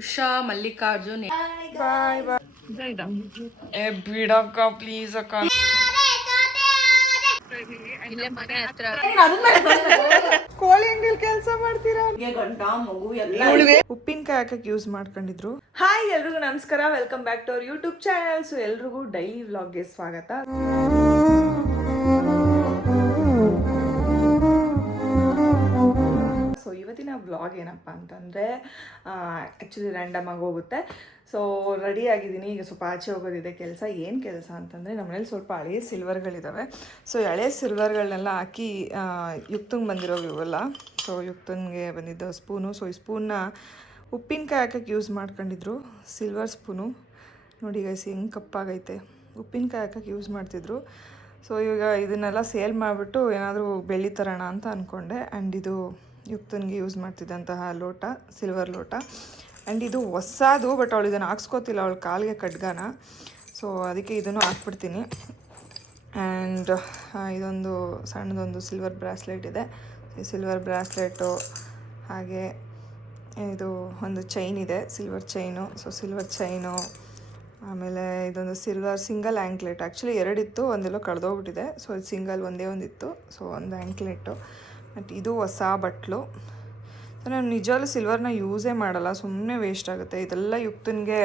ಉಷಾ ಮಲ್ಲಿಕಾರ್ಜುನ್. ಬಾಯ್ ಬಾಯ್. ಬಿಡಕ್ಕ please ಅಕ್ಕ. ಕೋಳಿ ಅಂಗಡಿಲಿ ಕೆಲಸ ಮಾಡ್ತೀರಾ? ಉಪ್ಪಿನಕಾಯಿ ಹಾಕಕ್ಕೆ ಯೂಸ್ ಮಾಡ್ಕೊಂಡಿದ್ರು. ಹಾಯ್ ಎಲ್ರಿಗೂ ನಮಸ್ಕಾರ, welcome back to our YouTube channel. So ಎಲ್ರಿಗೂ ಡೈಲಿ ವ್ಲಾಗ್ಗೆ ಸ್ವಾಗತ. ಸೊ ಇವತ್ತಿನ ವ್ಲಾಗ್ ಏನಪ್ಪ ಅಂತಂದರೆ ಆ್ಯಕ್ಚುಲಿ ರ್ಯಾಂಡಮ್ ಆಗಿ ಹೋಗುತ್ತೆ. ಸೊ ರೆಡಿ ಆಗಿದ್ದೀನಿ, ಈಗ ಸ್ವಲ್ಪ ಆಚೆ ಹೋಗೋದಿದೆ ಕೆಲಸ. ಏನು ಕೆಲಸ ಅಂತಂದರೆ ನಮ್ಮನೇಲಿ ಸ್ವಲ್ಪ ಹಳೆಯ ಸಿಲ್ವರ್ಗಳಿದ್ದಾವೆ. ಸೊ ಹಳೆಯ ಸಿಲ್ವರ್ಗಳನ್ನೆಲ್ಲ ಹಾಕಿ ಯುಕ್ತಂಗೆ ಬಂದಿರೋ ಇವೆಲ್ಲ. ಸೊ ಯುಕ್ತನ್ಗೆ ಬಂದಿದ್ದ ಸ್ಪೂನು. ಸೊ ಈ ಸ್ಪೂನ್ನ ಉಪ್ಪಿನಕಾಯಿ ಹಾಕಕ್ಕೆ ಯೂಸ್ ಮಾಡ್ಕೊಂಡಿದ್ರು. ಸಿಲ್ವರ್ ಸ್ಪೂನು ನೋಡಿ ಗೈಸ್ ಹೆಂಗೆ ಕಪ್ಪಾಗೈತೆ. ಉಪ್ಪಿನಕಾಯಿ ಹಾಕಕ್ಕೆ ಯೂಸ್ ಮಾಡ್ತಿದ್ರು. ಸೊ ಇವಾಗ ಇದನ್ನೆಲ್ಲ ಸೇಲ್ ಮಾಡಿಬಿಟ್ಟು ಏನಾದರೂ ಬೆಳ್ಳಿ ತರೋಣ ಅಂತ ಅಂದ್ಕೊಂಡೆ. ಆ್ಯಂಡ್ ಇದು ಯುಕ್ತನ್ಗೆ ಯೂಸ್ ಮಾಡ್ತಿದ್ದಂತಹ ಲೋಟ, ಸಿಲ್ವರ್ ಲೋಟ. ಆ್ಯಂಡ್ ಇದು ಹೊಸದು, ಬಟ್ ಅವಳು ಇದನ್ನು ಹಾಕ್ಸ್ಕೋತಿಲ್ಲ, ಅವಳು ಕಾಲಿಗೆ ಖಡ್ಗಾನ. ಸೊ ಅದಕ್ಕೆ ಇದನ್ನು ಹಾಕ್ಬಿಡ್ತೀನಿ. ಆ್ಯಂಡ್ ಇದೊಂದು ಸಣ್ಣದೊಂದು ಸಿಲ್ವರ್ ಬ್ರಾಸ್ಲೆಟ್ ಇದೆ. ಈ ಸಿಲ್ವರ್ ಬ್ರಾಸ್ಲೆಟು ಹಾಗೆ ಇದು ಒಂದು ಚೈನ್ ಇದೆ, silver chain. So silver chain, ಆಮೇಲೆ ಇದೊಂದು silver single anklet. Actually ಎರಡಿತ್ತು, ಒಂದೆಲ್ಲೋ ಕಳೆದೋಗ್ಬಿಟ್ಟಿದೆ. So ಇದು ಸಿಂಗಲ್ ಒಂದೇ ಒಂದಿತ್ತು. ಸೊ ಒಂದು ಆ್ಯಂಕ್ಲೆಟು. ಮತ್ತು ಇದು ಹೊಸ ಬಟ್ಲು. ಸೊ ನಾನು ನಿಜವಾಗ್ಲೂ ಸಿಲ್ವರ್ನ ಯೂಸೇ ಮಾಡಲ್ಲ, ಸುಮ್ಮನೆ ವೇಸ್ಟ್ ಆಗುತ್ತೆ. ಇದೆಲ್ಲ ಯುಕ್ತನಿಗೆ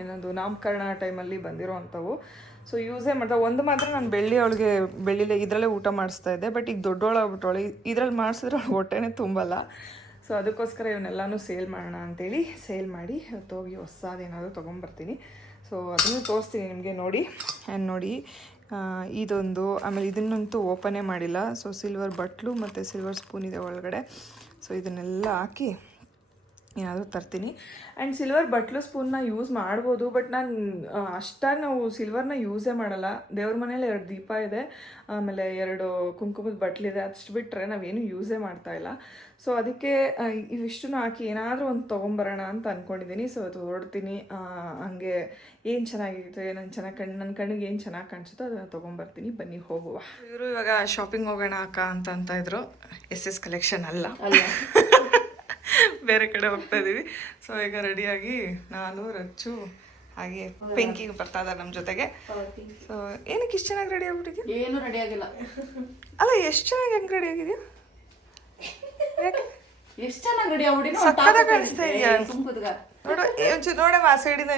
ಏನದು ನಾಮಕರಣ ಟೈಮಲ್ಲಿ ಬಂದಿರೋ ಅಂಥವು. ಸೊ ಯೂಸೇ ಮಾಡ್ತಾವೆ. ಒಂದು ಮಾತ್ರ ನಾನು ಅವಳಿಗೆ ಬೆಳ್ಳಿಲೆ ಇದರಲ್ಲೇ ಊಟ ಮಾಡಿಸ್ತಾ ಇದ್ದೆ. ಬಟ್ ಈಗ ದೊಡ್ಡವಳಾಗ್ಬಿಟ್ಟವಳು, ಇದರಲ್ಲಿ ಮಾಡಿಸಿದ್ರೆ ಅವಳು ಹೊಟ್ಟೆನೇ ತುಂಬಲ್ಲ. ಸೊ ಅದಕ್ಕೋಸ್ಕರ ಇವನ್ನೆಲ್ಲನೂ ಸೇಲ್ ಮಾಡೋಣ ಅಂತೇಳಿ ಸೇಲ್ ಮಾಡಿ ಇವತ್ತು ಹೋಗಿ ಹೊಸದೇನಾದರೂ ತೊಗೊಂಬರ್ತೀನಿ. ಸೊ ಅದನ್ನು ತೋರಿಸ್ತೀನಿ ನಿಮಗೆ ನೋಡಿ. ಆ್ಯಂಡ್ ನೋಡಿ ಇದೊಂದು, ಆಮೇಲೆ ಇದನ್ನಂತೂ ಓಪನೇ ಮಾಡಿಲ್ಲ. ಸೊ ಸಿಲ್ವರ್ ಬಟ್ಲು ಮತ್ತು ಸಿಲ್ವರ್ ಸ್ಪೂನ್ ಇದೆ ಒಳಗಡೆ. ಸೊ ಇದನ್ನೆಲ್ಲ ಹಾಕಿ ಏನಾದರೂ ತರ್ತೀನಿ. ಆ್ಯಂಡ್ ಸಿಲ್ವರ್ ಬಟ್ಲು ಸ್ಪೂನ್ನ ಯೂಸ್ ಮಾಡ್ಬೋದು, ಬಟ್ ನಾನು ಅಷ್ಟಾಗಿ ನಾವು ಸಿಲ್ವರ್ನ ಯೂಸೇ ಮಾಡಲ್ಲ. ದೇವ್ರ ಮನೇಲಿ 2 ದೀಪ ಇದೆ, ಆಮೇಲೆ 2 ಕುಂಕುಮದ ಬಟ್ಲಿದೆ. ಅಷ್ಟು ಬಿಟ್ಟರೆ ನಾವೇನು ಯೂಸೇ ಮಾಡ್ತಾಯಿಲ್ಲ. ಸೊ ಅದಕ್ಕೆ ಇವಿಷ್ಟನ್ನು ಹಾಕಿ ಏನಾದರೂ ಒಂದು ತೊಗೊಂಬರೋಣ ಅಂತ ಅಂದ್ಕೊಂಡಿದ್ದೀನಿ. ಸೊ ಅದು ಹೊರಡ್ತೀನಿ. ಹಂಗೆ ಏನು ಚೆನ್ನಾಗಿರುತ್ತೆ, ನನ್ನ ಕಣ್ಣಿಗೆ ಏನು ಚೆನ್ನಾಗಿ ಕಾಣಿಸುತ್ತೋ ಅದನ್ನು ತೊಗೊಂಬರ್ತೀನಿ. ಬನ್ನಿ ಹೋಗುವ. ಇವರು ಇವಾಗ ಶಾಪಿಂಗ್ ಹೋಗೋಣ ಅಕ್ಕ ಅಂತ ಇದ್ರು. SS ಕಲೆಕ್ಷನ್ ಅಲ್ಲ ಬೇರೆ ಕಡೆ ಹೋಗ್ತಾ ಇದೀವಿ. ಸೊ ಈಗ ರೆಡಿಯಾಗಿ ನಾನು ರಚ್ಚು ಹಾಗೆ ಪಿಂಕಿಗೆ ಬರ್ತಾ ಇದ್ದಾರೆ ನಮ್ಮ ಜೊತೆಗೆ. ಸೊ ಏನಕ್ಕೆ ಇಷ್ಟು ಚೆನ್ನಾಗಿ ರೆಡಿ ಆಗ್ಬಿಟ್ಟಿದ್ಯಾ? ಏನು ರೆಡಿ ಆಗಿಲ್ಲ. ಅಲ್ಲ ಎಷ್ಟು ಚೆನ್ನಾಗಿ ಹೆಂಗೆ ರೆಡಿ ಆಗಿದೆಯಾ? ಎಷ್ಟು ಚೆನ್ನಾಗಿ ರೆಡಿ ಆಗ್ಬಿಟ್ಟು ಸಕ್ಕತ್ತಾಗಿ ಕಾಣಿಸ್ತಾ ಇದೆಯಾ? ನೋಡು ನೋಡಮ್ಮ ಆ ಸೈಡಿಂದ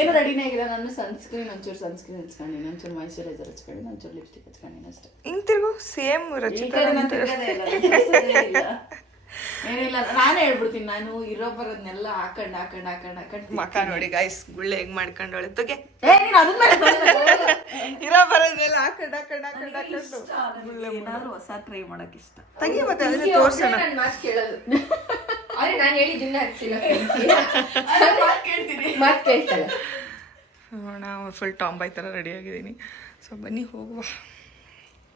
ಏನು ರೆಡಿನೇ ಆಗಿಲ್ಲ. ನಾನು ಸನ್ಸ್ಕ್ರೀನ್ ಒಂಚೂರು ಹಚ್ಕೊಂಡಿನಿ, ಒಂಚೂರು ಮಾಯಿಶ್ಚರೈಸರ್ ಹಚ್ಕೊಂಡಿನಿ, ಒಂಚೂರು ಲಿಪ್ಸ್ಟಿಕ್ ಹಚ್ಕೊಂಡಿನಿ ಅಷ್ಟೇ. ಹಿಂಗೆ ತಿರ್ಗು ಸೇಮ್ ರಚಿತ ಏನಿಲ್ಲ, ನಾನೇ ಹೇಳ್ಬಿಡ್ತೀನಿ. ನಾನು ಇರೋ ಬರೋದನ್ನೆಲ್ಲ ಹಾಕೊಂಡು ಮಕ್ಕ ನೋಡಿ ಗೈಸ್ ಗುಳ್ಳೆ ಹೆಂಗ್ ಮಾಡ್ಕೊಂಡವಳೆ ತುಗೆ. ಇರೋ ಬರೋದನ್ನೆಲ್ಲ ಹಾಕೊಂಡು ಏನಾದ್ರು ಹೊಸ ಟ್ರೈ ಮಾಡಕ್ ಇಷ್ಟ. ತೆಗಿ ಮತ್ತೆ ಅದನ್ನ ತೋರ್ಸೋಣ. ನಾನು ಹೇಳಿದ್ದಿನ ಮಾತು ಕೇಳ್ತಾಳೆ. ನಾವು ಫುಲ್ ಟಾಂಬಾಯ್ ಥರ ರೆಡಿ ಆಗಿದ್ದೀನಿ. ಸೊ ಬನ್ನಿ ಹೋಗುವ.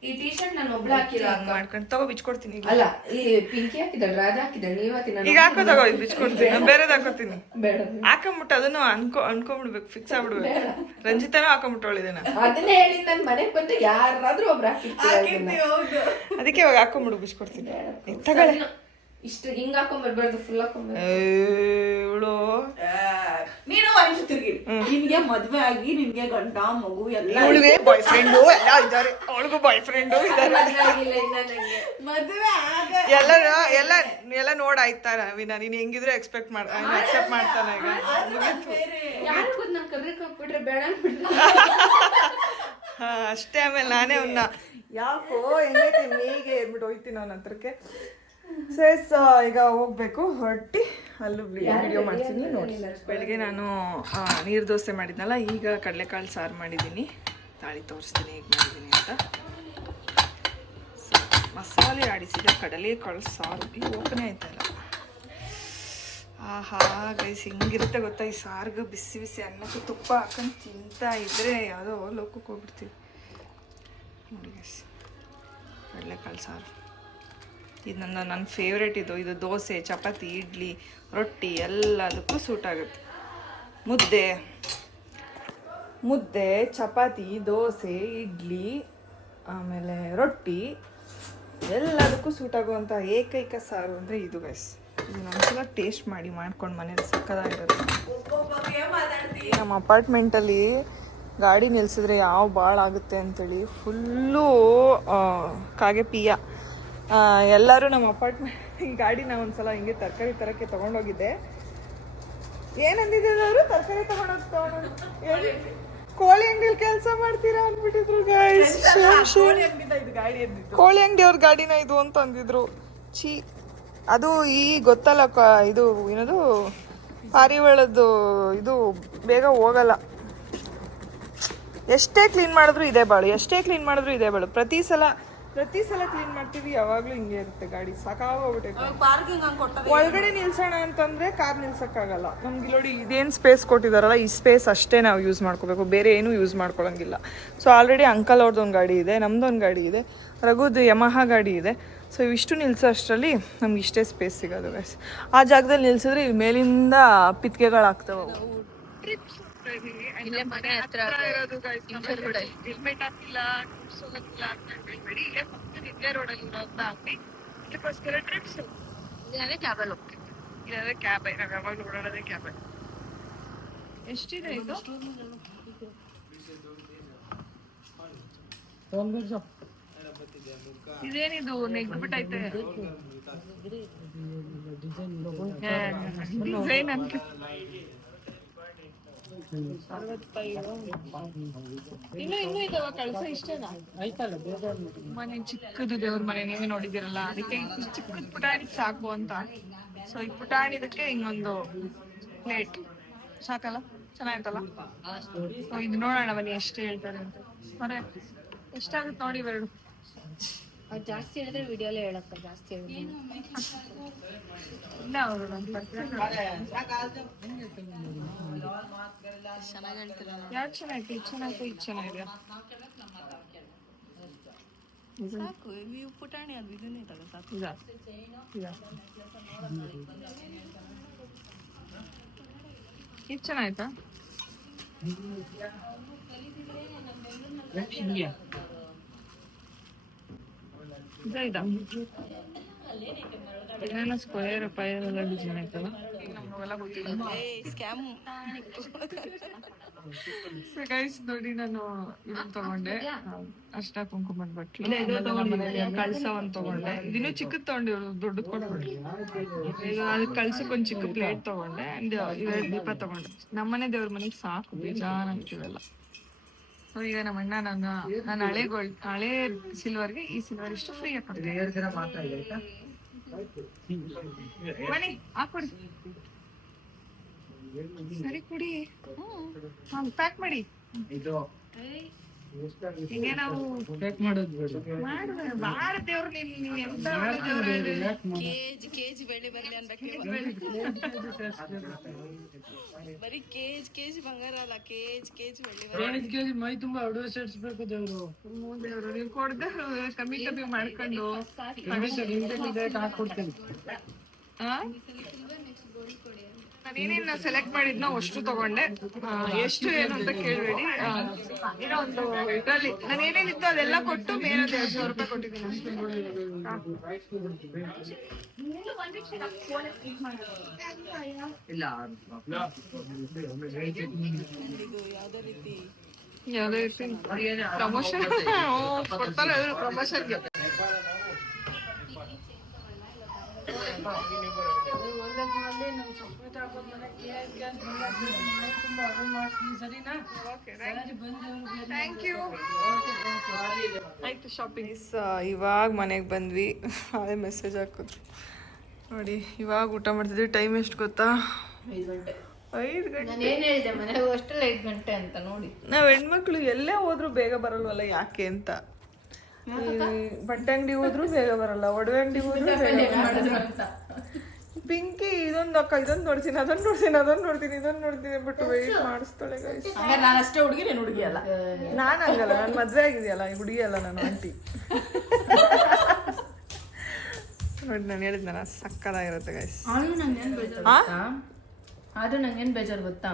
ಈ ಟಿ ಶರ್ಟ್ ನಾನು ಒಬ್ಳು ಹಾಕಿಲ್ಲ, ಮಾಡ್ಕೊಂಡು ತಗೋ ಬಿಚ್ಕೊಡ್ತೀನಿ. ಅಲ್ಲ ಈ ಪಿಂಕಿ ಹಾಕಿದಳು, ರಾಧಾ ಹಾಕಿದಳು, ನೀವು ಹಾಕಿದ ಈಗ ಹಾಕೋ ತಗೋ ಬಿಚ್ಕೊಡ್ತೀನಿ. ಬೇರೆದ್ ಹಾಕೋತೀನಿ. ಹಾಕೊಂಬಿಟ್ಟು ಅದನ್ನು ಅನ್ಕೊಂಬಿಡ್ಬೇಕು, ಫಿಕ್ಸ್ ಆಗ್ಬಿಡ್ಬೇಕು. ರಂಜಿತಾನು ಹಾಕೊಂಬಿಟ್ಟವಳಿದೇನ, ಅದನ್ನೇ ಹೇಳಿ ನಾನು ಮನೆಗೆ ಬಂದು ಯಾರಾದ್ರೂ ಒಬ್ರು ಹಾಕಿರ್ತೀವಿ. ಅದಕ್ಕೆ ಇವಾಗ ಹಾಕೊಂಬಿಡು ಬಿಚ್ಕೊಡ್ತೀನಿ. ತಗೊಳ್ಳಿ. ಇಷ್ಟು ಹಿಂಗ್ ಹಾಕೊಂಡ್ಬರ್ಬಾರ್ದು, ಫುಲ್ ಹಾಕೊಂಡ್ಬಾರ್ದು. ನೀನು ಒಂದು ತಿರುಗಿ. ನಿನ್ಗೆ ಮದ್ವೆ ಆಗಿ ನಿನ್ಗೆ ಗಂಡ ಮಗು ಎಲ್ಲ, ಬಾಯ್ ಫ್ರೆಂಡು ಎಲ್ಲ ಇದ್ದಾರೆ. ಅವಳಿಗೂ ಬಾಯ್ ಫ್ರೆಂಡು ಮದ್ವೆ ಆಗ ಎಲ್ಲ ನೋಡಾಯ್ತಾರ. ವಿನಾ ನೀನ್ ಹೆಂಗಿದ್ರೆ ಅಕ್ಸೆಪ್ಟ್ ಮಾಡ್ತಾನ. ಈಗ ಯಾರು ಗೊತ್ತು, ನಾನು ಕರ್ರಕ್ಕೆ ಹೋಗ್ಬಿಟ್ರೆ ಬೇಡ ಅನ್ಬಿಟ್ರೆ ಅಷ್ಟೇ. ಆಮೇಲೆ ನಾನೇ ಅವನ್ನ ಯಾಕೋ ಹೆಂಗೈತೆ ಮೇಗೆ ಎದ್ಬಿಟ್ಟು ಹೋಗ್ತೀನಿ ಅವನ ಹತ್ರಕ್ಕೆ. ಸೇಸ್ ಈಗ ಹೋಗ್ಬೇಕು, ಹೊರಟಿ ಅಲ್ಲೂ ವಿಡಿಯೋ ಮಾಡ್ತೀನಿ ನೋಡಿ. ಬೆಳಗ್ಗೆ ನಾನು ನೀರು ದೋಸೆ ಮಾಡಿದ್ನಲ್ಲ, ಈಗ ಕಡಲೆಕಾಳು ಸಾರು ಮಾಡಿದ್ದೀನಿ. ತಾಳಿ ತೋರಿಸ್ತೀನಿ ಹೇಗೆ ಮಾಡಿದ್ದೀನಿ ಅಂತ. ಮಸಾಲೆ ಆಡಿಸಿದ ಕಡಲೆಕಾಳು ಸಾರು. ಈಗ ಓಪನೇ ಆಯ್ತಲ್ಲ. ಆಹಾ ಗೈಸ್ ಹಿಂಗಿರುತ್ತೆ ಗೊತ್ತಾ ಈ ಸಾರ್ಗೆ. ಬಿಸಿ ಬಿಸಿ ಅನ್ನಕ್ಕೆ ತುಪ್ಪ ಹಾಕೊಂಡು ತಿಂತಾ ಇದ್ರೆ ಯಾವುದೋ ಲೋಕಕ್ಕೆ ಹೋಗ್ಬಿಡ್ತೀವಿ ನೋಡಿ ಗೈಸ್. ಕಡಲೆಕಾಳು ಸಾರು ಇದು ನನ್ನ ಫೇವ್ರೇಟ್. ಇದು ದೋಸೆ, ಚಪಾತಿ, ಇಡ್ಲಿ, ರೊಟ್ಟಿ ಎಲ್ಲದಕ್ಕೂ ಸೂಟ್ ಆಗುತ್ತೆ. ಮುದ್ದೆ, ಚಪಾತಿ, ದೋಸೆ, ಇಡ್ಲಿ, ಆಮೇಲೆ ರೊಟ್ಟಿ ಎಲ್ಲದಕ್ಕೂ ಸೂಟ್ ಆಗುವಂಥ ಏಕೈಕ ಸಾರು ಅಂದರೆ ಇದು ಗೈಸ್. ಒಂದ್ಸಲ ಟೇಸ್ಟ್ ಮಾಡಿ ಮಾಡ್ಕೊಂಡು ಮನೇಲಿ ಸಕ್ಕದಾಗಿರುತ್ತೆ. ನಮ್ಮ ಅಪಾರ್ಟ್ಮೆಂಟಲ್ಲಿ ಗಾಡಿ ನಿಲ್ಸಿದ್ರೆ ಯಾವ ಭಾಳ ಆಗುತ್ತೆ ಅಂತೇಳಿ ಫುಲ್ಲು ಕಾಗೆ ಪಿಯ. ಎಲ್ಲರೂ ನಮ್ಮ ಅಪಾರ್ಟ್ಮೆಂಟ್ ಈ ಗಾಡಿನ ಒಂದ್ಸಲ ಹಿಂಗೆ ತರಕಾರಿ ತರಕ್ಕೆ ತೊಗೊಂಡೋಗಿದ್ದೆ. ಏನಂದಿದ್ದೆ ಅವರು ತರಕಾರಿ ತೊಗೊಂಡೋಗಿ ಕೋಳಿ ಅಂಗಡಿಯಲ್ಲಿ ಕೆಲಸ ಮಾಡ್ತೀರಾ ಅಂದ್ಬಿಟ್ಟಿದ್ರು ಗೈಸ್. ಕೋಳಿ ಅಂಗಡಿಯವ್ರ ಗಾಡಿನ ಇದು ಅಂತ ಅಂದಿದ್ರು. ಚೀ, ಅದು ಈ ಗೊತ್ತಲ್ಲ ಇದು ಏನದು ಪಾರಿವಾಳದ್ದು ಇದು ಬೇಗ ಹೋಗಲ್ಲ. ಎಷ್ಟೇ ಕ್ಲೀನ್ ಮಾಡಿದ್ರು ಇದೇ ಬಾಳು, ಎಷ್ಟೇ ಕ್ಲೀನ್ ಮಾಡಿದ್ರು ಇದೇ ಬಾಳು. ಪ್ರತಿ ಸಲ ಕ್ಲೀನ್ ಮಾಡ್ತೀವಿ, ಯಾವಾಗಲೂ ಹಿಂಗೆ ಇರುತ್ತೆ ಗಾಡಿ. ಸಾಕಾಗೋಗ್ಬಿಟ್ಟೈತೆ. ಒಳಗಡೆ ನಿಲ್ಸೋಣ ಅಂತಂದ್ರೆ ಕಾರ್ ನಿಲ್ಸಕ್ಕಾಗಲ್ಲ ನಮ್ಗೆ. ನೋಡಿ ಇದೇನು ಸ್ಪೇಸ್ ಕೊಟ್ಟಿದಾರಲ್ಲ, ಈ ಸ್ಪೇಸ್ ಅಷ್ಟೇ ನಾವು ಯೂಸ್ ಮಾಡ್ಕೋಬೇಕು, ಬೇರೆ ಏನೂ ಯೂಸ್ ಮಾಡ್ಕೊಳಂಗಿಲ್ಲ. ಸೊ ಆಲ್ರೆಡಿ ಅಂಕಲ್ ಅವ್ರದ್ದೊಂದು ಗಾಡಿ ಇದೆ, ನಮ್ದೊಂದು ಗಾಡಿ ಇದೆ, ರಘುದು ಯಮಹ ಗಾಡಿ ಇದೆ. ಸೊ ಇವಿಷ್ಟು ನಿಲ್ಸೋ ಅಷ್ಟರಲ್ಲಿ ನಮ್ಗೆ ಇಷ್ಟೇ ಸ್ಪೇಸ್ ಸಿಗೋದು ಗೈಸ್. ಆ ಜಾಗದಲ್ಲಿ ನಿಲ್ಸಿದ್ರೆ ಇಲ್ಲಿ ಮೇಲಿಂದ ಪಿತ್ಕೆಗಳಾಗ್ತವೆ. ಇಲ್ಲೇ ಮನೆ ಹತ್ರ ಇರೋದು ಗೈಸ್. ಹೆಲ್ಮೆಟ್ ಹಾಕಿಲ್ಲ, ಹೋಗಕ್ಕಿಲ್ಲ ಅಂತ ಹೇಳ್ಬೇಡಿ. ಇಲ್ಲೇ ಪಕ್ಕದ ಇದೇ ರೋಡಲ್ಲಿ ಇರೋಂಥ ಅಂಗಡಿ. ಇದಕ್ಕೋಸ್ಕರ ಟ್ರಿಪ್ಸ್ ಇಲ್ಲಾಂದ್ರೆ ಕ್ಯಾಬಲ್ಲಿ ಹೋಗ್ತೀವಿ. ಇಲ್ಲಾಂದ್ರೆ ಕ್ಯಾಬ್. ನಾವು ಯಾವಾಗಲೂ ಓಡಾಡೋದೇ ಕ್ಯಾಬ್. ಎಷ್ಟಿದೆ ಇದು? ಇದೇನಿದು ನೆಗ್ಬಿಟ್ಟೈತೆ ಡಿಸೈನ್ ಅಂತ. ಇನ್ನೂ ಇದಾವ ಕಳ್ಸ. ಇಷ್ಟೇನಾ ಮನೆ? ಚಿಕ್ಕದು ದೇವ್ರ ಮನೆ, ನೀವೇ ನೋಡಿದಿರಲ್ಲ, ಅದಕ್ಕೆ ಚಿಕ್ಕದ ಪುಟಾಣಿ ಸಾಕು ಅಂತ. ಸೊ ಈ ಪುಟಾಣಿದಕ್ಕೆ ಹಿಂಗೊಂದು ಪ್ಲೇಟ್ ಸಾಕಲ್ಲ, ಚೆನ್ನಾಗಿರ್ತಲ್ಲ. ಸೊ ಇದು ನೋಡೋಣ ಬನ್ನಿ ಎಷ್ಟು ಹೇಳ್ತಾರೆ ಅಂತ. ಮರೆ ಎಷ್ಟಾಗುತ್ತೆ ನೋಡಿ ಇವೆರಡು. ಜಾಸ್ತಿ ಹೇಳಿದ್ರೆ ವಿಡಿಯೋಲೇ ಹೇಳಕ್ಕ, ಜಾಸ್ತಿ ಹೇಳಿ ಇಲ್ಲ ಅವರು ಚೆನ್ನಾಗಿ ಹೇಳ್ತೀರ. ಯಾರು ಚೆನ್ನಾಗಿದೆ? ಇದು ಚೆನ್ನಾಗಿದೆ, ಇದು ಚೆನ್ನಾಗಿದೆ. ಸಾಕು, ನೀವು ಪುಟಾಣಿ ಅದು ಇದನ್ನೇ ತಗೋ ಸಾಕು. ಇದು ಚೆನ್ನಾಯ್ತಾ? ಇದೆಲ್ಲ ಸ್ಕ್ವೇರ್ ಪೈರೆಲ್ಲ ಡಿಸೈನ್ ಆಯ್ತಲ್ಲ, ನಮ್ಗೆಲ್ಲ ಗೊತ್ತಿಲ್ಲ. ಗೈಸ್ ನೋಡಿ, ನಾನು ಇದನ್ನ ತಗೊಂಡೆ, ಅರ್ಶಿನ ಕುಂಕುಮದ ಬಟ್ಲು. ಕಳ್ಸ ಒಂದ್ ತಗೊಂಡೆ. ಇದಿನ್ನೂ ಚಿಕ್ಕದ್ ತಗೊಂಡಿವ್ರು, ದೊಡ್ಡದ್ ಕೊಟ್ಬಿಡ್ಲಿ. ಈಗ ಅದಕ್ಕೆ ಕಳ್ಸಕ್ಕೊಂದು ಚಿಕ್ಕ ಪ್ಲೇಟ್ ತಗೊಂಡೆ. ಅಂಡ್ ಇವೆರಡು ದೀಪ ತಗೊಂಡೆ. ನಮ್ಮನೆ ದೇವ್ರ ಮನೆಗೆ ಸಾಕು, ಬೇಜಾರಾಗ್ತಿವೆಲ್ಲ. ಸೊ ಈಗ ನಮ್ಮ ಅಣ್ಣ ನನ್ನ ಹಳೆ ಸಿಲ್ವರ್ಗೆ ಈ ಸಿಲ್ವರ್ ಇಷ್ಟು ಫ್ರೀ ಹಾಕೊಡ್ತೀನಿ. ಬನ್ನಿ ಹಾಕೊಡಿ. ಸರಿ ಕೊಡಿ, ಪ್ಯಾಕ್ ಮಾಡಿ. ಹಿಂಗೆ ನಾವು ಬಾಳ ದೇವ್ರು ನೀವು ಎಂತ ಕೆಜಿ ಬೆಳ್ಳಿ ಬರ್ಲಿ ಅನ್ಬೇಕು. ಬರೀ ಕೆಜಿ ಬಂಗಾರ ಅಲ್ಲ, ಕೆಜಿ ಬೆಳ್ಳಿ ಮೈ ತುಂಬಾ ಅಡುಗೆ ಸೇರಿಸ್ಬೇಕು ದೇವ್ರು. ದೇವ್ರು ನೀವು ಕೊಡ್ದೆ ಕಮ್ಮಿ ಮಾಡ್ಕೊಂಡು ಹಾಕೊಡ್ತೀನಿ. ನಾನೇನೇನು ಸೆಲೆಕ್ಟ್ ಮಾಡಿದ್ನೋ ಅಷ್ಟು ತಗೊಂಡೆ. ಎಷ್ಟು ಏನು ಅಂತ ಕೇಳಬೇಡಿ. ಏನೋ ಒಂದು ಇದರಲ್ಲಿ ನಾನು ಏನೇನಿತ್ತು ಅದೆಲ್ಲ ಕೊಟ್ಟು ಮೇಲೆ 1,500 ರೂಪಾಯಿ ಕೊಟ್ಟಿದ್ದೀನಿ. ಯಾವುದೇ ರೀತಿ ಪ್ರಮೋಷನ್ ಕೊಡ್ತಾರೆ ಪ್ರಮೋಷನ್ಗೆ. ಆಯ್ತು ಶಾಪಿಂಗ್. ಇವಾಗ ಮನೆಗೆ ಬಂದ್ವಿ, ಅದೇ ಮೆಸೇಜ್ ಹಾಕಿದ್ರು ನೋಡಿ. ಇವಾಗ ಊಟ ಮಾಡ್ತಿದ್ವಿ. ಟೈಮ್ ಎಷ್ಟು ಗೊತ್ತಾ? 5 ಗಂಟೆ. ನಾನು ಏನು ಹೇಳಿದೆ ಮನೆಗೆ ಅಷ್ಟೆಲ್ಲ 5 ಗಂಟೆ ಅಂತ ನೋಡಿ. ನಾವು ಹೆಣ್ಮಕ್ಳು ಎಲ್ಲೇ ಹೋದ್ರು ಬೇಗ ಬರಲ್ವಲ್ಲ, ಯಾಕೆ ಅಂತ. ಬಟ್ಟೆ ಅಂಗಡಿ ಹೋದ್ರು ಬೇಗ ಬರಲ್ಲ, ಒಡವೆ ಅಂಗಡಿ ಹೋದ್ರು ಬೇಗ ಬರಲ್ಲ. ಪಿಂಕಿ ಇದೊಂದು ಅಕ್ಕ, ಇದೊಂದು ನೋಡ್ತೀನಿ, ಅದೊಂದು ನೋಡ್ತೀನಿ, ಇದೊಂದು ನೋಡ್ತೀನಿ ಬಿಟ್ಟು ವೆಯ್ಟ್ ಮಾಡಿಸ್ತಾಳೆ ಗೈಸ್. ನಾನು ಅಷ್ಟೇ ಹುಡುಗಿ, ನೀನು ಹುಡುಗಿ ಅಲ್ಲ. ನಾನು ಹಂಗಲ್ಲ, ನಾನು ಮದುವೆ ಆಗಿದೆಯಲ್ಲ, ಈ ಹುಡುಗಿ ಅಲ್ಲ, ನಾನು ಆಂಟಿ. ನೋಡಿ ನಾನು ಹೇಳಿದ್ನಲ್ಲ, ಸಕ್ಕದಾಗಿರುತ್ತೆ ಗೈಸ್. ಆದ್ರೂ ನಂಗೇನು ಬೇಜಾರು ಗೊತ್ತಾ?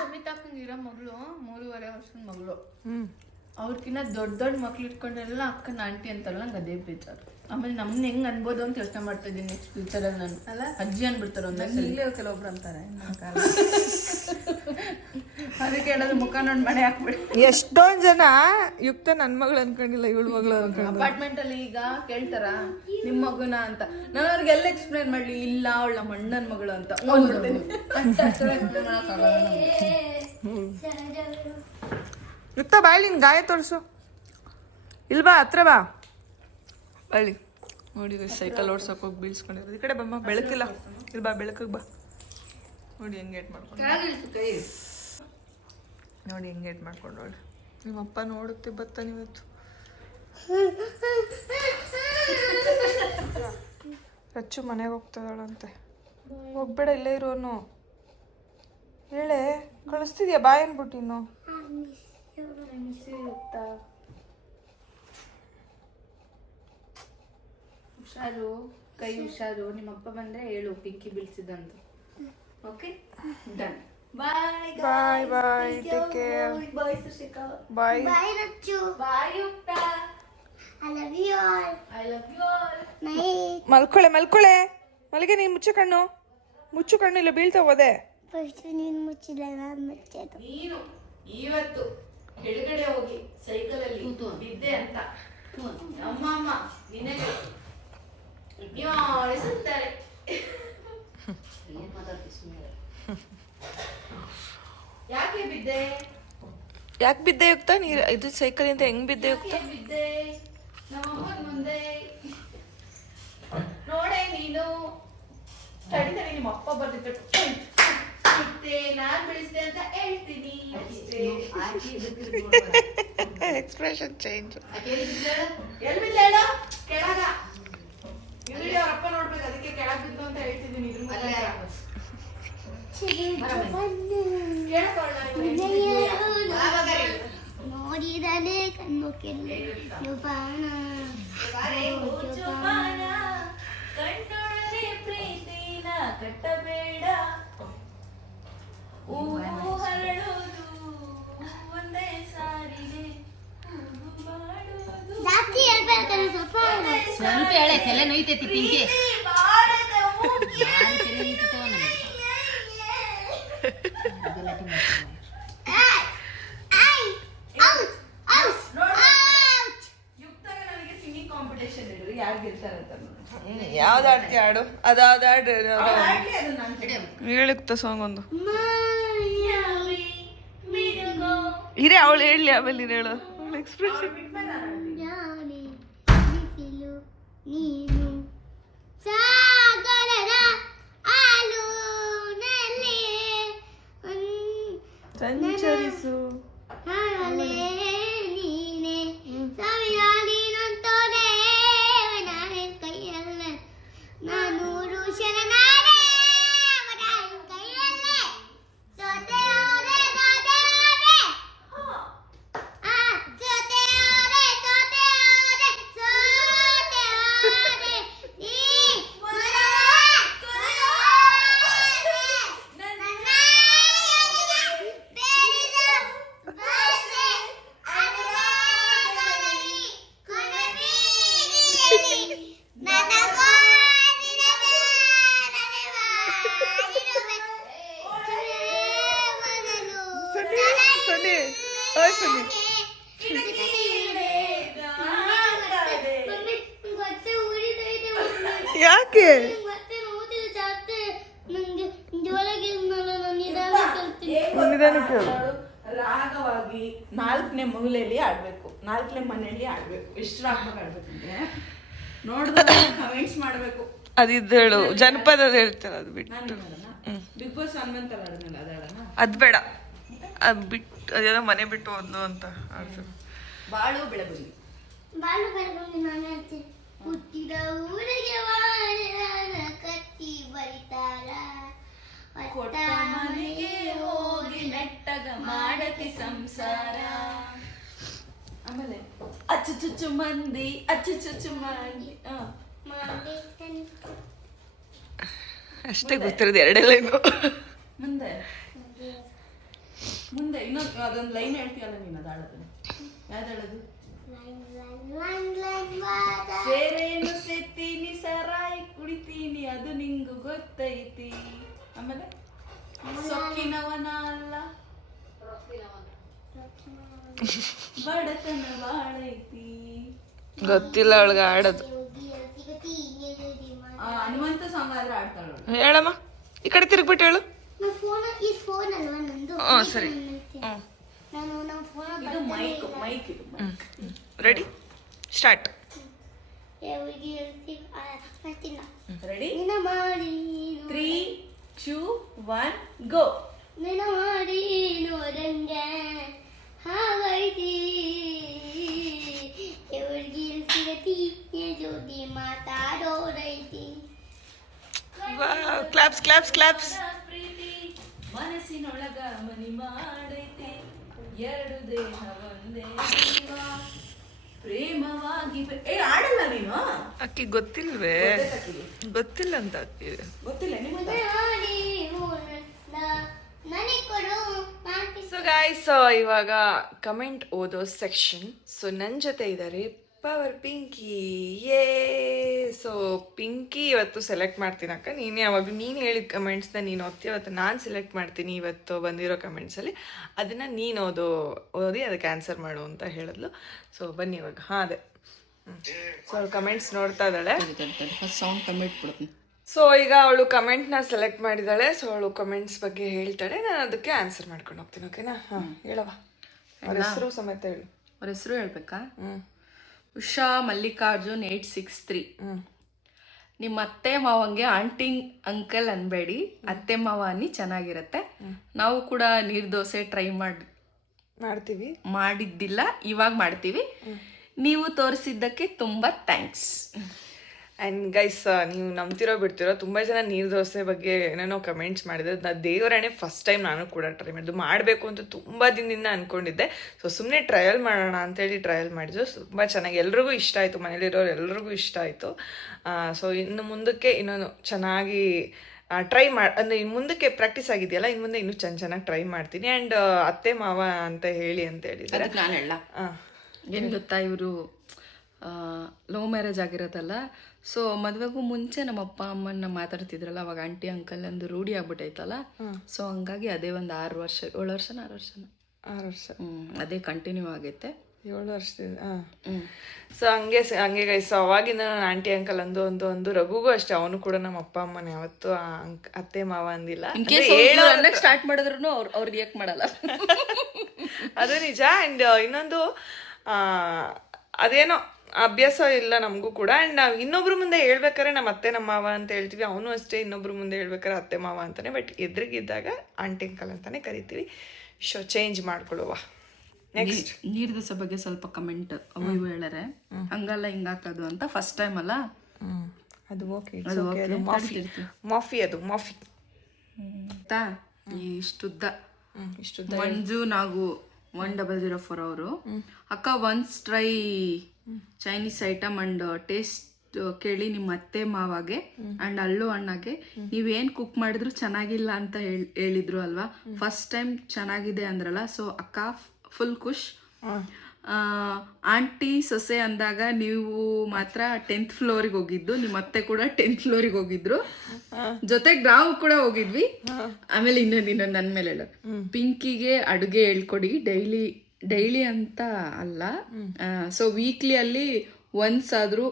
ಸುಸ್ಮಿತಾಕ್ಕಂಗಿರೋ ಮಗಳು 3.5 ವರ್ಷದ ಮಗಳು. ಅವ್ರಕಿನ್ನ ದೊಡ್ಡ ಮಕ್ಳು ಇಟ್ಕೊಂಡೆಲ್ಲ ಅಕ್ಕನ ಆಂಟಿ ಅಂತಲ್ಲ, ನಂಗೆ ಅದೇ ಬೇಜಾರು. ಆಮೇಲೆ ನಮ್ನ ಹೆಂಗ್ ಅನ್ಬೋದು ಅಂತ ಯೋಚನೆ ಮಾಡ್ತಾ ಇದ್ದೀನಿ ನೆಕ್ಸ್ಟ್ ಫ್ಯೂಚರಲ್ಲಿ ನಾನು ಅಲ್ಲ? ಅಜ್ಜಿ ಅನ್ಬಿಡ್ತಾರೆ ಒಂದೊಂದ್ಸಲಿ. ಇಲ್ಲೇ ಕೆಲವೊಬ್ರು ಅಂತಾರೆ ಅದಕ್ಕೆ ಹೇಳೋದು ಮುಖ ನೋಡಿ ಮನೆ ಹಾಕ್ಬಿಡಿ. ಎಷ್ಟೊಂದ್ ಜನ ಯುಕ್ತ ನನ್ ಮಗಳು ಅನ್ಕೊಂಡಿಲ್ಲ ಇವಳ ಮಗಳು ಅನ್ಕೊಂಡು. ಅಪಾರ್ಟ್ಮೆಂಟ್ ಅಲ್ಲಿ ಈಗ ಕೇಳ್ತಾರ ನಿಮ್ ಮಗುನ ಅಂತ, ನಾನು ಅವ್ರಿಗೆಲ್ಲ ಎಕ್ಸ್ಪ್ಲೈನ್ ಮಾಡ್ಲಿ, ಇಲ್ಲ ಅವಳ ನಮ್ಮ ಅಣ್ಣನ ಮಗಳು ಅಂತ ಯುಕ್ತ ಬಾಯ್ಲಿ ನಿನ್ ಗಾಯ ತೋರಿಸು. ಇಲ್ವಾ ಹತ್ರ ಬಾ ಬಳ್ಳಿ. ನೋಡಿ ಸೈಕಲ್ ಓಡ್ಸಕ್ ಹೋಗಿ ಬೀಳ್ಸ್ಕೊಂಡಿರೋದು. ಈ ಕಡೆ ಬಮ್ಮ, ಬೆಳಕಿಲ್ಲ. ಇಲ್ಲಿ ಬಾ, ಬೆಳಕಿಗೆ ಬಾ. ನೋಡಿ ಹೆಂಗೆ ಏಟ್ ಮಾಡ್ಕೊಂಡು, ನೋಡಿ ಹೆಂಗೆ ಏಟ್ ಮಾಡ್ಕೊಂಡು ನೋಡಿ. ನಿಮ್ಮಪ್ಪ ನೋಡುತ್ತೆ ಬರ್ತಾನೆ ಇವತ್ತು. ರಚ್ಚು ಮನೆಗೆ ಹೋಗ್ತದಾಳಂತೆ. ಹೋಗ್ಬೇಡ, ಇಲ್ಲೇ ಇರೋನು. ಹೇಳೆ ಕಳಿಸ್ತಿದ್ಯಾ ಬಾಯ್ ಅನ್ಬಿಟ್ಟು ಇನ್ನು. ಹುಷಾರು, ಕೈ ಹುಷಾರು. ನಿಮ್ಮಪ್ಪ ಬಂದ್ರೆ ಹೇಳು ಪಿಂಕಿ ಬೀಳ್ಸಿದಂತ. Okay, done. Bye bye bye, take care. Bye Sushika. Bye Bye, Rachu. Bye Yukta. I love you all. I love you all. Night. ಮಲ್ಕೊಳೆ ಮಲ್ಕೊಳೆ. ಮಲಗೆ ನೀನು ಮುಚ್ಚು ಕಣ್ಣು, ಮುಚ್ಚು ಕಣ್ಣು, ಇಲ್ಲ ಬೀಳ್ತಾ ಹೋದೆ. First ನೀನು ಮುಚ್ಚಿಲ್ಲ, ನಾನು ಮುಚ್ಚೋದು. ನೀನು ಇವತ್ತು ಕೆಳಗಡೆ ಹೋಗಿ ಸೈಕಲ್ ಅಲ್ಲಿ ಬಿದ್ದೆ ಅಂತ ಅಮ್ಮ ನಿನಗೆ ಸುತ್ತಾರೆ. ಯಾಕೆ ಬಿದ್ದೆ? ಯಾಕೆ ಬಿದ್ದೆ ಯುಕ್ತ? ನೀರು ಇದು ಸೈಕಲ್ ಅಂತ ಹೆಂಗ್ ಬಿದ್ದೆ ಯುಕ್ತ? ಯಾಕೆ ಬಿದ್ದೆ? ನಮ್ಮಮ್ಮನ ಮುಂದೆ ನೋಡೆ ನೀನು. ತಡಿತಾರೆ, ನಿಮ್ಮ ಅಪ್ಪ ಬರ್ತಿತ್ತು. ನಾನ್ ಬೆಳೆಸಿದೆ ಅಂತ ಹೇಳ್ತೀನಿ. Expression change. ಎಲ್ಲಿ ಬಿದ್ದ ಹೇಳು? ಕೆಳಗ. ಈ ವಿಡಿಯೋ ಅವ್ರ ಅಪ್ಪ ನೋಡ್ಬೇಕು, ಅದಕ್ಕೆ ಕೆಳಗ್ ಬಿದ್ದು ಅಂತ ಹೇಳ್ತಿದ್ದೀನಿ. ಇದ್ರ ನೋಡಿದಲೇ ಕಣ್ಣು ಕೆಲ್ಲೆ ಜೋಪಾನ ಕಣ್ಣೊಳಗೆ ಪ್ರೀತಿನ ಕಟ್ಟಬೇಡ, ಹೂವು ಹರಳೋದು ಒಂದೇ ಸಾರಿಗೆ, ಜಾಸ್ತಿ ಹೇಳ್ಬೇಕಲ್ಲ, ಸ್ವಲ್ಪ ಹೇಳೆ ತಲೆ ನೋಯ್ತೈತಿ ಪಿಂಕಿ. ಯುಕ್ತಾಗ ನನಗೆ ಸಿಂಗಿಂಗ್ ಕಾಂಪಿಟೇಷನ್ ಇಡ್ರಿ, ಯಾರು ಗೆಲ್ತಾರಂತ. ಯಾವ್ದು ಆಡ್ತೀಯ ಆಡು, ಅದಾವ್ದು ಆಡ್ರಿ. ಆಡ್ಲಿ, ಅದು ನಾನು ಹೇಳುಕ್ತ ಸಾಂಗ್ ಒಂದು ಇರೇ ಅವಳು ಹೇಳಲಿ, ಆಮೇಲೆ ನೀನು ಹೇಳು. ಎಕ್ಸ್ಪ್ರೆಷನ್ ಜಾಣೆ ಬಿಸಿಲು ನೀನು ಸಾಗರದ ಆಲೂನಲ್ಲಿ ಸಂಚರಿಸು ಅಲೆ ನೀನೆ ಸವಿಯ ನೀನಂತೋದೆ ನಾನೇ ಕೈಯಲ್ಲ ನಾನೂರು ಶರಣಾರೆ ಕೈಯಲ್ಲೇ ಸೋತೆ ಹೋದೆ ಸೋತೆ ಹೋದೆ ಸೋತೆ ಹೋದೆ ಸೋತೆ ಹೋದೆ ಸೋತೆ ಹೋದೆ ನೀ ಸನಿ ಓಯ್ ಸನಿ ಯಾಕೆ ನಿಧಾನಕ್ಕೆ ಹೇಳು. ರಾಗವಾಗಿ 4ನೇ ಮೂಲೆಯಲ್ಲಿ ಆಡ್ಬೇಕು, 4ನೇ ಮನೆಯಲ್ಲಿ ಆಡ್ಬೇಕು. ಎಷ್ಟು ರಾಗವಾಗಿ ಆಡ್ಬೇಕು ಅಂದ್ರೆ ನೋಡಿದ್ರೆ ಕಮೆಂಟ್ಸ್ ಮಾಡ್ಬೇಕು. ಅದಿದ್ದು ಹೇಳು, ಜನಪದ ಹೇಳ್ತಾರೆ, ಅದು ಬಿಟ್ಟು. ನಾನು ಬಿಗ್ ಬಾಸ್ 1 ಅಂತ ಆಡೋಣ, ಅದಾಡೋಣ. ಅದು ಬೇಡ, ಅದು ಬಿಟ್ಟು ಅದೇನೋ ಮನೆ ಬಿಟ್ಟು ಒಂದು ಅಂತ ಆಡ್ತು. ಬಾಳು ಬೆಳಬುಲ್ಲಿ. ಬಾಳು ಬೆಳಗುಂದಿ ನಾನು ಹೇಳ್ತೀನಿ. ಹುಟ್ಟಿದ ಊರಿಗೆ ವಾರ ಕತ್ತಿ ಬರಿತಾರ, ಕೊಟ್ಟ ಮನೆಗೆ ಹೋಗಿ ನೆಟ್ಟಗ ಮಾಡತಿ ಸಂಸಾರ. ಆಮೇಲೆ ಅಚ್ಚು ಚುಚ್ಚು ಮಂದಿ, ಅಚ್ಚು ಚುಚ್ಚು ಮಂದಿ. ಅಷ್ಟೇ ಗೊತ್ತಿರೋದು, ಎರಡೇ ಲೈನು. ಮುಂದೆ ಮುಂದೆ ಇನ್ನೊಂದು ಅದೊಂದು ಲೈನ್ ಹೇಳ್ತೀಯಲ್ಲ ನೀನು, ಅದು ಆಡೋದು. ಯಾವ್ದು ಹೇಳೋದು? ಸೇರೇನು ಸೆತ್ತೀನಿ ಸರಾಯಿ ಕುಡಿತೀನಿ ಅದು ನಿಂಗು ಗೊತ್ತೈತಿ. ಆಮೇಲೆ ಸೊಕ್ಕಿನವನ ಅಲ್ಲ ಬಡತನ ಬಾಳೈತಿ. ಗೊತ್ತಿಲ್ಲ ಅವಳಿಗೆ ಆಡೋದು. ಹನುಮಂತ ಸಾಂಗ್ ಆದ್ರೆ ಆಡ್ತಾಳ. ಹೇಳಮ್ಮ, ಈ ಕಡೆ ತಿರುಗ್ಬಿಟ್ಟು ಹೇಳು. ಸರಿ. ಇದು ಮೈಕ್ ಮೈಕ್ ಇದು ರೆಡಿ ಸ್ಟಾರ್ಟ್. Ready 3, 2, 1 go. ನಿನ್ನ ಮಾಡಿ ನೋಡಂಗೆ ಹಾಗೈತಿ ಎವರಿಗೆ ಸಿಗತಿ ಜೋಡಿ ಮಾತಾಡೋರೈತಿ. Claps claps claps. ಪ್ರೀತಿ ಮನಸ್ಸಿನೊಳಗ ಮನಿ ಮಾಡೈತಿ, ಎರಡು ದೇಹ ಒಂದೇ ಜೀವ ಪ್ರೇಮವಾಗಿ. ಆಡಲ್ಲ ನೀನು? ಅಕ್ಕಿ ಗೊತ್ತಿಲ್ವೇ? ಗೊತ್ತಿಲ್ಲ ಅಂತ ಅಕ್ಕಿ ಗೊತ್ತಿಲ್ಲ ನಿಮ್ಗೆ? ಸೊ ಗಾಯ್ಸ್, ಇವಾಗ ಕಮೆಂಟ್ ಓದೋ ಸೆಕ್ಷನ್. ಸೊ ನನ್ನ ಜೊತೆ ಇದ್ದಾರೆ ಪವರ್ ಪಿಂಕಿ. ಯೇ. ಸೊ ಪಿಂಕಿ ಇವತ್ತು ಸೆಲೆಕ್ಟ್ ಮಾಡ್ತೀನಿ ಅಕ್ಕ. ನೀನು ಯಾವಾಗಲೂ ನೀನು ಹೇಳಿದ ಕಮೆಂಟ್ಸ್ನ ನೀನು ಓದ್ತೀವಿ, ಇವತ್ತು ನಾನು ಸೆಲೆಕ್ಟ್ ಮಾಡ್ತೀನಿ ಇವತ್ತು ಬಂದಿರೋ ಕಮೆಂಟ್ಸಲ್ಲಿ. ಅದನ್ನು ನೀನು ಓದಿ ಅದಕ್ಕೆ ಆನ್ಸರ್ ಮಾಡು ಅಂತ ಹೇಳಿದ್ಲು. ಸೊ ಬನ್ನಿ ಇವಾಗ. ಹಾಂ ಅದೇ. ಸೊ ಅವಳು ಕಮೆಂಟ್ಸ್ ನೋಡ್ತಾ ಇದ್ದಾಳೆ. ಫಸ್ಟ್ ಸೌಂಡ್ ಕಮೆಂಟ್ ಬಿಡ್ತೀನಿ. ಸೊ ಈಗ ಅವಳು ಕಮೆಂಟ್ನ ಸೆಲೆಕ್ಟ್ ಮಾಡಿದ್ದಾಳೆ. ಸೊ ಅವಳು ಕಮೆಂಟ್ಸ್ ಬಗ್ಗೆ ಹೇಳ್ತಾಳೆ, ನಾನು ಅದಕ್ಕೆ ಆನ್ಸರ್ ಮಾಡ್ಕೊಂಡು ಹೋಗ್ತೀನಿ. ಓಕೆನಾ? ಹಾಂ ಹೇಳವ. ಅವ್ರ ಹೆಸರು ಸಮೇತ ಹೇಳು. ಅವ್ರ ಹೆಸರು ಹೇಳ್ಬೇಕಾ? ಉಷಾ ಮಲ್ಲಿಕಾರ್ಜುನ್ 863. ನಿಮ್ಮ ಅತ್ತೆ ಮಾವಂಗೆ ಆಂಟಿ ಅಂಕಲ್ ಅನ್ಬೇಡಿ, ಅತ್ತೆ ಮಾವ ಅನ್ನಿ ಚೆನ್ನಾಗಿರತ್ತೆ. ನಾವು ಕೂಡ ನೀರ್ ದೋಸೆ ಟ್ರೈ ಮಾಡ್ತೀವಿ, ಮಾಡಿದ್ದಿಲ್ಲ, ಇವಾಗ ಮಾಡ್ತೀವಿ. ನೀವು ತೋರಿಸಿದ್ದಕ್ಕೆ ತುಂಬಾ ಥ್ಯಾಂಕ್ಸ್. ಆ್ಯಂಡ್ ಗೈಸ್, ನೀವು ನಂಬ್ತಿರೋ ಬಿಡ್ತಿರೋ ತುಂಬ ಜನ ನೀರು ದೋಸೆ ಬಗ್ಗೆ ಏನೇನೋ ಕಮೆಂಟ್ಸ್ ಮಾಡಿದ್ರೆ, ನಾನು ದೇವರಣೆ ಫಸ್ಟ್ ಟೈಮ್ ನಾನು ಕೂಡ ಟ್ರೈ ಮಾಡಿದ್ದು. ಮಾಡಬೇಕು ಅಂತ ತುಂಬ ದಿನದಿಂದ ಅಂದ್ಕೊಂಡಿದ್ದೆ. ಸೊ ಸುಮ್ಮನೆ ಟ್ರಯಲ್ ಮಾಡೋಣ ಅಂತೇಳಿ ಟ್ರಯಲ್ ಮಾಡಿದ್ದು. ತುಂಬ ಚೆನ್ನಾಗಿ ಎಲ್ರಿಗೂ ಇಷ್ಟ ಆಯಿತು, ಮನೇಲಿರೋರು ಎಲ್ರಿಗೂ ಇಷ್ಟ ಆಯಿತು. ಸೊ ಇನ್ನು ಮುಂದಕ್ಕೆ ಇನ್ನೊಂದು ಚೆನ್ನಾಗಿ ಟ್ರೈ ಅಂದರೆ ಇನ್ನು ಮುಂದಕ್ಕೆ ಪ್ರಾಕ್ಟೀಸ್ ಆಗಿದೆಯಲ್ಲ, ಇನ್ನು ಮುಂದೆ ಇನ್ನೂ ಚೆನ್ನಾಗಿ ಟ್ರೈ ಮಾಡ್ತೀನಿ. ಆ್ಯಂಡ್ ಅತ್ತೆ ಮಾವ ಅಂತ ಹೇಳಿದ್ದಾರೆ. ನಾನು ಹೇಳ ಏನು ಗೊತ್ತಾ, ಇವರು ಲವ್ ಮ್ಯಾರೇಜ್ ಆಗಿರೋದಲ್ಲ. ಸೊ ಮದುವೆಗೂ ಮುಂಚೆ ನಮ್ಮ ಅಪ್ಪ ಅಮ್ಮನ ಮಾತಾಡ್ತಿದ್ರಲ್ಲ, ಅವಾಗ ಆಂಟಿ ಅಂಕಲ್ ಅಂದು ರೂಢಿ ಆಗ್ಬಿಟ್ಟೈತಲ್ಲ. ಸೊ ಹಂಗಾಗಿ ಅದೇ ಒಂದು 6 ವರ್ಷ 7 ವರ್ಷನ 6 ವರ್ಷ ಅದೇ ಕಂಟಿನ್ಯೂ ಆಗೈತೆ 7 ವರ್ಷದಿಂದ. ಸೊ ಹಂಗೆ ಗೈಸ್, ಅವಾಗಿಂದ ನಾನು ಆಂಟಿ ಅಂಕಲ್ ಒಂದು ರಘುಗೂ ಅಷ್ಟೇ, ಅವನು ಕೂಡ ನಮ್ಮ ಅಪ್ಪ ಅಮ್ಮನ ಯಾವತ್ತು ಅತ್ತೆ ಮಾವ ಅಂದಿಲ್ಲ. ಸ್ಟಾರ್ಟ್ ಮಾಡಿದ್ರು ಅವ್ರು ರಿಯಾಕ್ಟ್ ಮಾಡಲ್ಲ. ಅದು ನಿಜ. ಆ್ಯಂಡ್ ಇನ್ನೊಂದು ಅದೇನೋ ಅಭ್ಯಾಸ ಇಲ್ಲ ನಮಗೂ ಕೂಡ. ಆ್ಯಂಡ್ ನಾವು ಇನ್ನೊಬ್ರ ಮುಂದೆ ಹೇಳ್ಬೇಕಾದ್ರೆ ನಮ್ಮ ಅತ್ತೆ ನಮ್ಮ ಮಾವ ಅಂತ ಹೇಳ್ತೀವಿ, ಅವನು ಅಷ್ಟೇ ಇನ್ನೊಬ್ರ ಮುಂದೆ ಹೇಳ್ಬೇಕಾದ್ರೆ ಅತ್ತೆ ಮಾವ ಅಂತಾನೆ, ಬಟ್ ಎದುರಿಗಿದ್ದಾಗ ಆಂಟಿ ಅಂಕಲ್ ಅಂತಾನೆ ಕರಿತೀವಿ. Show change ಮಾಡ್ಕೊಳ್ಳುವ. ನೆಕ್ಸ್ಟ್ ನೀರ್ ದೋಸೆ ಬಗ್ಗೆ ಸ್ವಲ್ಪ ಕಮೆಂಟ್ ಅವು ಇವು ಹೇಳರೆ, ಹಂಗಲ್ಲ ಹಿಂಗಾಕೋದು ಅಂತ. ಫಸ್ಟ್ ಟೈಮ್ ಅಲ್ಲ ಅದು. ಓಕೆ, ಮಾಫಿ ಅದು ಮಾಫಿ ಇಷ್ಟುದ್ದ. ಮಂಜು ನಾವು 1004 ಅವರು. ಅಕ್ಕ once try Chinese item and taste ಕೇಳಿ ನಿಮ್ಮ ಅತ್ತೆ ಮಾವಾಗೆ ಅಂಡ್ ಅಲ್ಲು ಅಣ್ಣಗೆ ನೀವೇನ್ ಕುಕ್ ಮಾಡಿದ್ರು ಚೆನ್ನಾಗಿಲ್ಲ ಅಂತ ಹೇಳಿದ್ರು ಅಲ್ವಾ. ಫಸ್ಟ್ ಟೈಮ್ ಚೆನ್ನಾಗಿದೆ ಅಂದ್ರಲ್ಲ. ಸೊ ಅಕ್ಕ ಫುಲ್ ಖುಷ್. ಆಂಟಿ ಸೊಸೆ ಅಂದಾಗ ನೀವು ಮಾತ್ರ 10th ಫ್ಲೋರಿಗೆ ಹೋಗಿದ್ದು, ನಿಮ್ಮ ಅತ್ತೆ ಕೂಡ 10th ಫ್ಲೋರಿಗೆ ಹೋಗಿದ್ರು, ಜೊತೆಗೆ ನಾವು ಕೂಡ ಹೋಗಿದ್ವಿ. ಆಮೇಲೆ ಇನ್ನೊಂದು ನನ್ನ ಮೇಲೆ ಹೇಳು, ಪಿಂಕಿಗೆ ಅಡುಗೆ ಹೇಳ್ಕೊಡಿ, ಡೈಲಿ ಅಂತ ಅಲ್ಲ, ಸೊ ವೀಕ್ಲಿ ಅಲ್ಲಿ ಒನ್ಸ್ ಆದ್ರೂ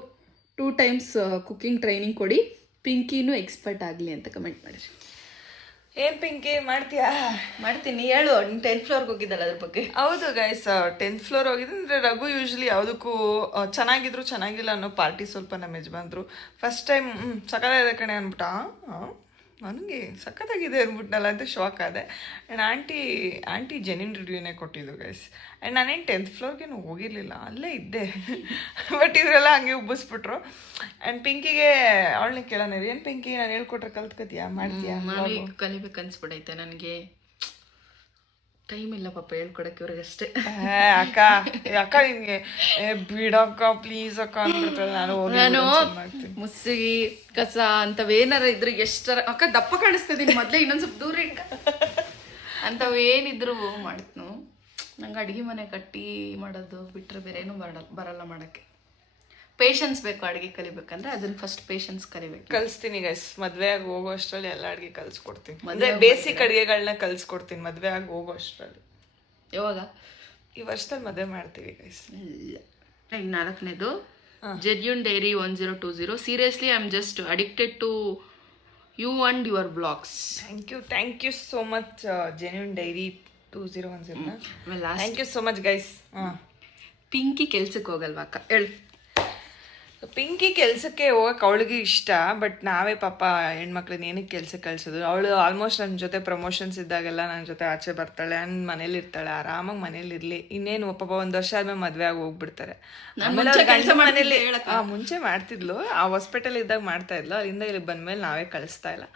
2 times ಕುಕಿಂಗ್ ಟ್ರೈನಿಂಗ್ ಕೊಡಿ, ಪಿಂಕಿನೂ ಎಕ್ಸ್ಪರ್ಟ್ ಆಗಲಿ ಅಂತ ಕಮೆಂಟ್ ಮಾಡಿರಿ. ಏನ್ ಪಿಂಕಿ ಮಾಡ್ತೀಯಾ? ಮಾಡ್ತೀನಿ, ಹೇಳು. 10th ಫ್ಲೋರ್ಗೆ ಹೋಗಿದ್ದಲ್ಲ ಅದ್ರ ಬಗ್ಗೆ. ಹೌದು ಗೈಸ್, 10th ಫ್ಲೋರ್ ಹೋಗಿದ್ದೆ. ಅಂದರೆ ರಘು ಯೂಶ್ವಲಿ ಯಾವುದಕ್ಕೂ ಚೆನ್ನಾಗಿದ್ರು ಚೆನ್ನಾಗಿಲ್ಲ ಅನ್ನೋ ಪಾರ್ಟಿ ಸ್ವಲ್ಪ ನಮ್ಮ ಯಜಮಾನ್ರು. ಫಸ್ಟ್ ಟೈಮ್ ಸಕ್ಕತ್ತಾಗಿದೆ ಕಣೆ ಅಂದ್ಬಿಟ್ಟ, ನನಗೆ ಸಖತ್ತಾಗಿದೆ ಅಂದ್ಬಿಟ್ನಲ್ಲ ಅಂತ ಶಾಕ್ ಆದೆ. ಆ್ಯಂಡ್ ಆಂಟಿ ಜೆನ್ಯೂನ್ ರಿವ್ಯೂನೇ ಕೊಟ್ಟಿದ್ದು ಗೈಸ್. ಆ್ಯಂಡ್ ನಾನೇನು 10th ಫ್ಲೋರ್ಗೇನು ಹೋಗಿರಲಿಲ್ಲ, ಅಲ್ಲೇ ಇದ್ದೆ. ಬಟ್ ಇವರೆಲ್ಲ ಹಂಗೆ ಉಬ್ಬಿಸ್ಬಿಟ್ರು. ಆ್ಯಂಡ್ ಪಿಂಕಿಗೆ ಅವಳನ್ನ ಕೇಳೋಣ, ಏನು ಪಿಂಕಿ ನಾನು ಹೇಳ್ಕೊಟ್ರೆ ಕಲ್ತ್ಕೊತೀಯಾ, ಮಾಡ್ತೀಯಾ? ಕಲಿಬೇಕು ಅನ್ಸ್ಬಿಡೈತೆ ನನಗೆ. ಟೈಮ್ ಇಲ್ಲ ಪಾಪ ಹೇಳ್ಕೊಡಕ್ಕೆ ಇವ್ರಿಗಷ್ಟೇ. ಅಕ್ಕ ನಿನ್ಗೆ ಬಿಡಕ್ಕ ಪ್ಲೀಸ್ ಅಕ್ಕ ಅಂದ್ಬಿಡ್ತಾಳೆ. ನಾನು ಮುಸ್ಸಿಗೆ ಕಸ ಅಂತವೇನಾರ ಇದ್ರು ಎಷ್ಟರ ಅಕ್ಕ ದಪ್ಪ ಕಾಣಿಸ್ತಿದ್ದೀನಿ ಮೊದ್ಲೇ, ಇನ್ನೊಂದ್ ಸ್ವಲ್ಪ ದೂರ ಇಟ್ಕ ಅಂತವೇನಿದ್ರು ಮಾಡ್ತನು. ನಂಗೆ ಅಡುಗೆ ಮನೆ ಕಟ್ಟಿ ಮಾಡೋದು ಬಿಟ್ಟರೆ ಬೇರೆ ಏನೂ ಬರಲ್ಲ ಮಾಡೋಕ್ಕೆ. ಪೇಷನ್ಸ್ ಬೇಕು ಅಡುಗೆ ಕಲಿಬೇಕಂದ್ರೆ, ಅದನ್ನ ಫಸ್ಟ್ ಪೇಷನ್ಸ್ ಕಲಿಬೇಕು. ಕಲಿಸ್ತೀನಿ ಗೈಸ್, ಮದುವೆ ಆಗಿ ಹೋಗೋ ಅಷ್ಟರಲ್ಲಿ ಎಲ್ಲ ಅಡುಗೆ ಕಲಿಸ್ಕೊಡ್ತೀನಿ. ಅಂದರೆ ಬೇಸಿಕ್ ಅಡುಗೆಗಳನ್ನ ಕಲಿಸ್ಕೊಡ್ತೀನಿ ಮದುವೆ ಆಗಿ ಹೋಗೋ ಅಷ್ಟರಲ್ಲಿ. ಯಾವಾಗ? ಈ ವರ್ಷದಲ್ಲಿ ಮದುವೆ ಮಾಡ್ತೀವಿ ಗೈಸ್. ಈಗ 4ನೇದು genuine diary 1020. Seriously I am just addicted to you and your blogs. Thank you so much genuine diary 2010. Last thank you so much guys. Pinky ಕೆಲ್ಸಕ್ಕೆ ಹೋಗಲ್ವಾ ಅಕ್ಕ? ಹೇಳು. ಪಿಂಕಿ ಕೆಲ್ಸಕ್ಕೆ ಹೋಗಕ್ಕೆ ಅವಳಿಗೆ ಇಷ್ಟ, ಬಟ್ ನಾವೇ ಪಾಪ ಹೆಣ್ಮಕ್ಳನ್ನ ಏನಕ್ಕೆ ಕೆಲ್ಸಕ್ಕೆ ಕಳ್ಸೋದು. ಅವಳು ಆಲ್ಮೋಸ್ಟ್ ನನ್ನ ಜೊತೆ ಪ್ರಮೋಷನ್ಸ್ ಇದ್ದಾಗೆಲ್ಲ ನನ್ನ ಜೊತೆ ಆಚೆ ಬರ್ತಾಳೆ, ನನ್ನ ಮನೇಲಿ ಇರ್ತಾಳೆ, ಆರಾಮಾಗಿ ಮನೇಲಿ ಇರ್ಲಿ. ಇನ್ನೇನು ಪಾಪ 1 ವರ್ಷ ಆದ್ಮೇಲೆ ಮದ್ವೆ ಆಗಿ ಹೋಗ್ಬಿಡ್ತಾರೆ. ಮನೇಲಿ ಮುಂಚೆ ಮಾಡ್ತಿದ್ಲು, ಆ ಹಾಸ್ಪಿಟಲ್ ಇದ್ದಾಗ ಮಾಡ್ತಾ ಇದ್ಲು. ಅಲ್ಲಿಂದ ಇಲ್ಲಿ ಬಂದ್ಮೇಲೆ ನಾವೇ ಕಳಿಸ್ತಾ ಇಲ್ಲ.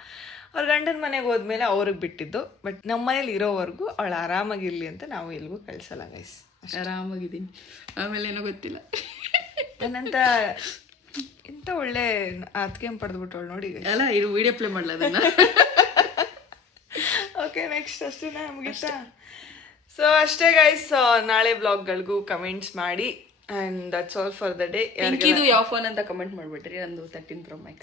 ಅವ್ರ ಗಂಡನ ಮನೆಗೆ ಹೋದ್ಮೇಲೆ ಅವ್ರಿಗೆ ಬಿಟ್ಟಿದ್ದು. ಬಟ್ ನಮ್ಮ ಮನೇಲಿ ಇರೋವರೆಗೂ ಅವಳು ಆರಾಮಾಗಿರ್ಲಿ ಅಂತ ನಾವು ಎಲ್ಗೂ ಕಳ್ಸಲ್ಲ ಗೈಸ್. ಆರಾಮಾಗಿದ್ದೀನಿ. ಆಮೇಲೆ ಏನೋ ಗೊತ್ತಿಲ್ಲ, ನನ್ನಂತ ಎಂತ ಒಳ್ಳೆ ಅದಕ್ಕೆ ಪಡೆದ್ಬಿಟ್ಟವಳು ನೋಡಿ ಅಲ್ಲ. ಇದು ವಿಡಿಯೋ ಪ್ಲೇ ಮಾಡಲ ಅದನ್ನ. ಓಕೆ, ನೆಕ್ಸ್ಟ್ ಅಷ್ಟೇನಾ? ಮುಗಿತಾ? ಸೊ ಅಷ್ಟೇ ಗೈಸ್, ನಾಳೆ ಬ್ಲಾಗ್ಗಳಿಗೂ ಕಮೆಂಟ್ಸ್ ಮಾಡಿ. And that's all for the day. ಇದು ಯಾವ ಫೋನ್ ಅಂತ ಕಮೆಂಟ್ ಮಾಡಿಬಿಟ್ರಿ. ನಂದು 13 Pro Max.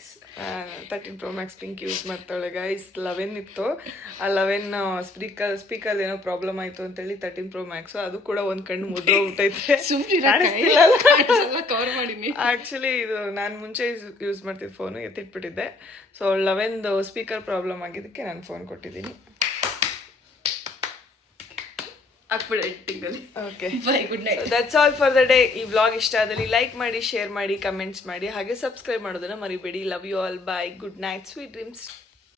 13 Pro Max pink use ಮಾಡ್ತಾಳೆ ಗೈಸ್. 11 ಇತ್ತು, ಆ 11 ಸ್ಪೀಕರ್ ಏನೋ ಪ್ರಾಬ್ಲಮ್ ಆಯಿತು ಅಂತೇಳಿ 13 Pro Max ಅದು ಕೂಡ ಒಂದು ಕಣ್ಣು ಮುದ್ರೋಗ್ಬಿಟ್ಟೈತೆ. ಕವರ್ ಮಾಡೀನಿ. ಆ್ಯಕ್ಚುಲಿ ಇದು ನಾನು ಮುಂಚೆ ಯೂಸ್ ಮಾಡ್ತಿದ್ದ ಫೋನು ಎತ್ತಿಟ್ಬಿಟ್ಟಿದ್ದೆ. ಸೊ 11 ಸ್ಪೀಕರ್ ಪ್ರಾಬ್ಲಮ್ ಆಗಿದ್ದಕ್ಕೆ ನಾನು ಫೋನ್ ಕೊಟ್ಟಿದ್ದೀನಿ. Okay, by, good night. That's all for the day. ಈ ವ್ಲಾಗ್ ಇಷ್ಟ ಆದಲ್ಲಿ ಲೈಕ್ ಮಾಡಿ, ಶೇರ್ ಮಾಡಿ, ಕಮೆಂಟ್ಸ್ ಮಾಡಿ, ಹಾಗೆ ಸಬ್ಸ್ಕ್ರೈಬ್ ಮಾಡೋದನ್ನ ಮರಿಬೇಡಿ. Love you all. Bye, good night, sweet dreams.